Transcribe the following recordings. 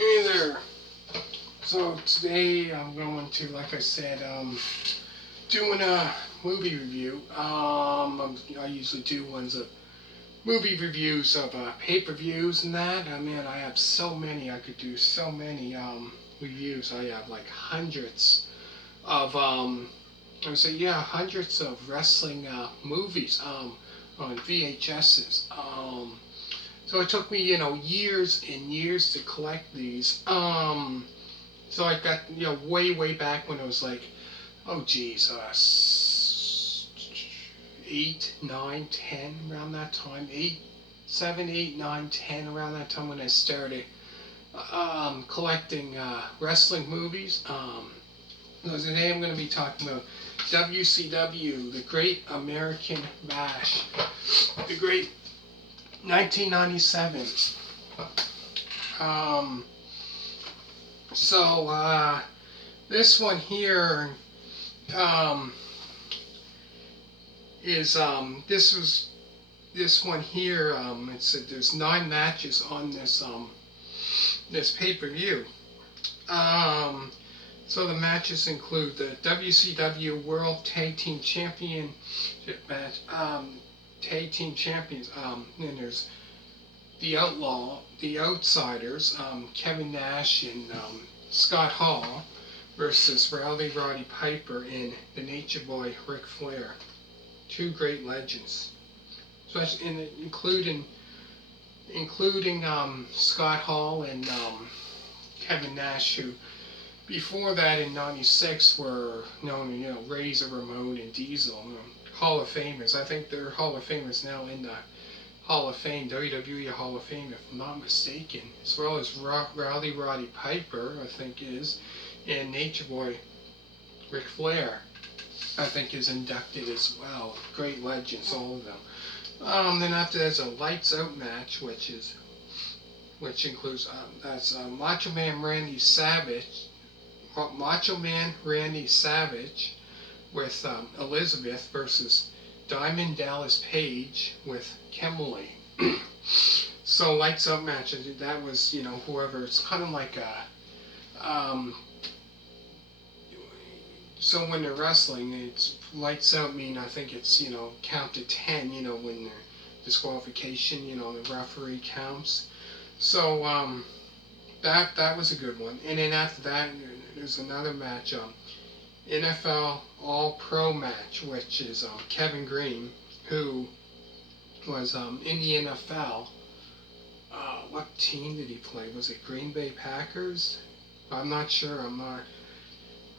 Hey there. So today I'm going to, like I said, doing a movie review. I usually do ones of movie reviews of pay-per-views and that. I mean, I have so many. I could do so many reviews. I have like hundreds of I would say hundreds of wrestling movies on VHSs. So it took me, years and years to collect these. So I got, way back when it was like, oh geez, 8, 9, 10 around that time. 8, 7, 8, 9, 10 around that time when I started collecting wrestling movies. So today I'm going to be talking about WCW, the Great American Bash, the Great 1997. So this one here is this one here. It said there's 9 matches on this pay-per-view. So the matches include the WCW World Tag Team Championship match, Tag Team Champions. Then there's the Outsiders, Kevin Nash and Scott Hall versus Roddy Piper and the Nature Boy Ric Flair. 2 great legends, especially including Scott Hall and Kevin Nash, who before that in '96 were known, Razor Ramon and Diesel, Hall of Famers. I think they're Hall of Famers now in the Hall of Fame, WWE Hall of Fame, if I'm not mistaken, as well as Roddy Piper, I think is, and Nature Boy Ric Flair, I think is inducted as well. Great legends, all of them. Then after there's a Lights Out match, which includes that's Macho Man Randy Savage with Elizabeth versus Diamond Dallas Page with Kimberly. So Lights Out match, that was, whoever, it's kind of like so when they're wrestling, it's lights out mean, I think it's, count to 10, when the disqualification, the referee counts. So that was a good one. And then after that, there's another match, NFL All-Pro match, which is Kevin Green, who was in the NFL. What team did he play? Was it Green Bay Packers? I'm not sure.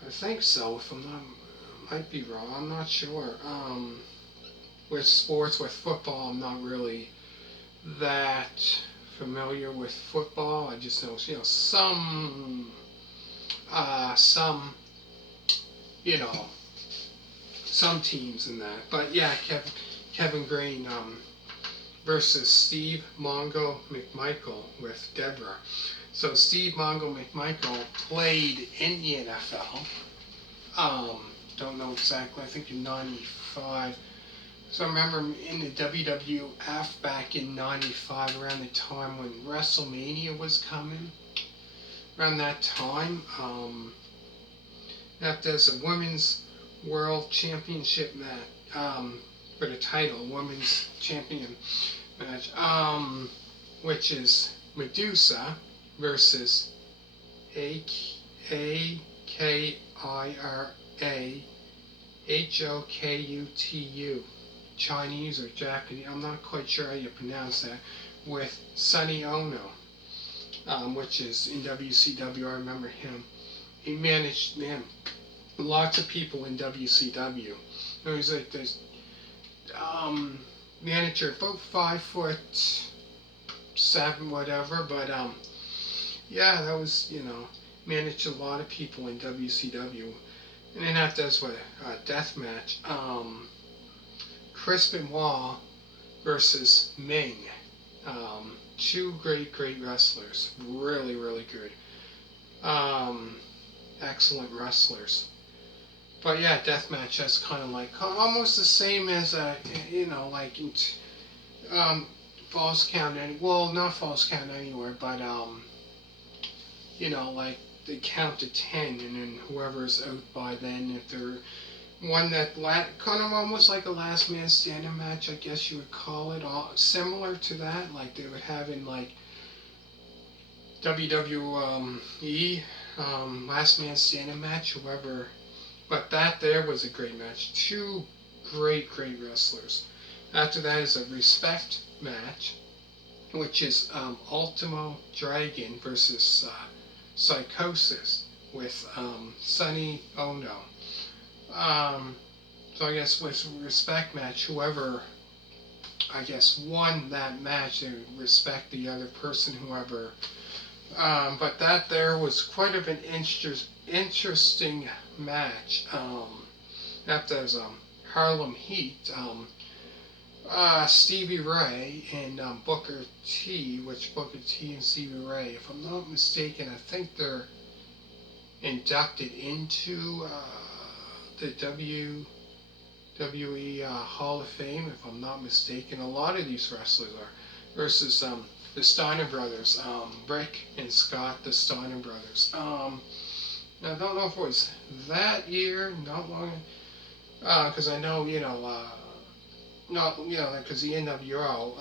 I think so. If I'm not, I might be wrong. I'm not sure. With sports, with football, I'm not really that familiar with football. I just know, some, some teams in that. But yeah, Kevin Green versus Steve Mongo McMichael with Debra. So Steve Mongo McMichael played in the NFL. Don't know exactly. I think in '95. So I remember in the WWF back in '95, around the time when WrestleMania was coming. Around that time, that there's a Women's World Championship match for the title, Women's Champion match, which is Medusa versus Akira Hokutu, Chinese or Japanese, I'm not quite sure how you pronounce that, with Sonny Onoo, which is in WCW. I remember him. He managed, lots of people in WCW. He's like this manager, about 5'7", whatever, but yeah, that was, managed a lot of people in WCW. And then after that's what death match, Chris Benoit versus Meng. 2 great wrestlers, really good, excellent wrestlers. But yeah, deathmatch, that's kind of like almost the same as like in Falls Count, well, not Falls Count Anywhere, but like they count to 10, and then whoever's out by then, if they're one that kind of almost like a last man standing match, I guess you would call it, all similar to that, like they would have in like WWE last man standing match, whoever. But that there was a great match. Two great wrestlers. After that is a respect match, which is Ultimo Dragon versus Psychosis with Sonny Onoo. So I guess with respect match, whoever I guess won that match, they would respect the other person, whoever. But that there was quite of an interesting match. After was Harlem Heat, Stevie Ray and Booker T, which Booker T and Stevie Ray, if I'm not mistaken, I think they're inducted into the WWE Hall of Fame, if I'm not mistaken. A lot of these wrestlers are, versus the Steiner brothers, Rick and Scott, the Steiner brothers. I don't know if it was that year, not long, because I know, not, because the NWO,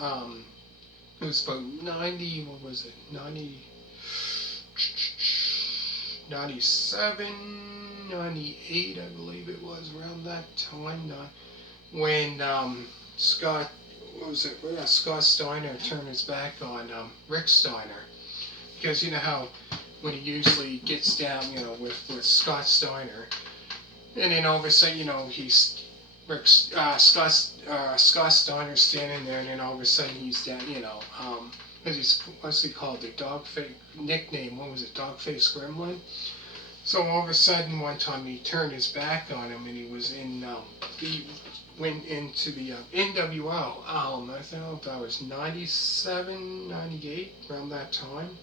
it was about 90, what was it, 97, 98, I believe it was, around that time, when Scott Steiner turned his back on Rick Steiner, because you know how when he usually gets down, with Scott Steiner, and then all of a sudden, he's Scott Steiner standing there, and then all of a sudden he's down, because he's, what's he called, the dog face nickname, what was it, Dogface Gremlin? So all of a sudden one time he turned his back on him, and he was in, he went into the NWO, I think that was 97, 98, around that time.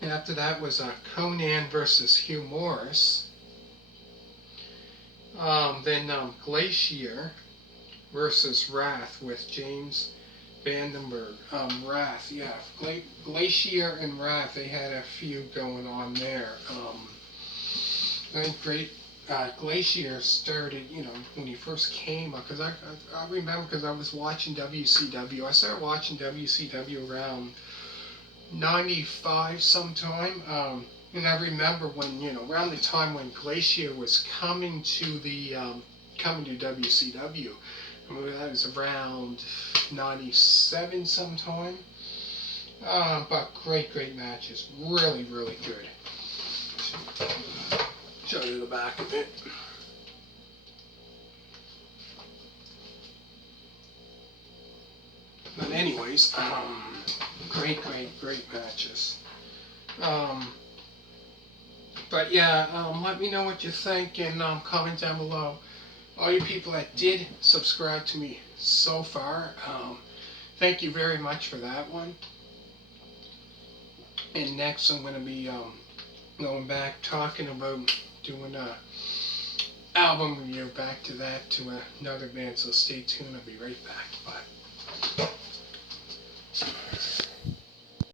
And after that was Konnan versus Hugh Morris. Then Glacier versus Wrath with James Vandenberg. Wrath, yeah. Glacier and Wrath, they had a feud going on there. I think Glacier started, when he first came up, because I remember, because I was watching WCW. I started watching WCW around 95 sometime. And I remember when, around the time when Glacier was coming to WCW, I mean, that was around 97 sometime. But great matches. Really good. Show you the back of it. But anyways, great matches. But yeah, let me know what you think, and comment down below. All you people that did subscribe to me so far, thank you very much for that one. And next I'm going to be going back, talking about doing a album review, back to that, to another band, so stay tuned. I'll be right back. Bye.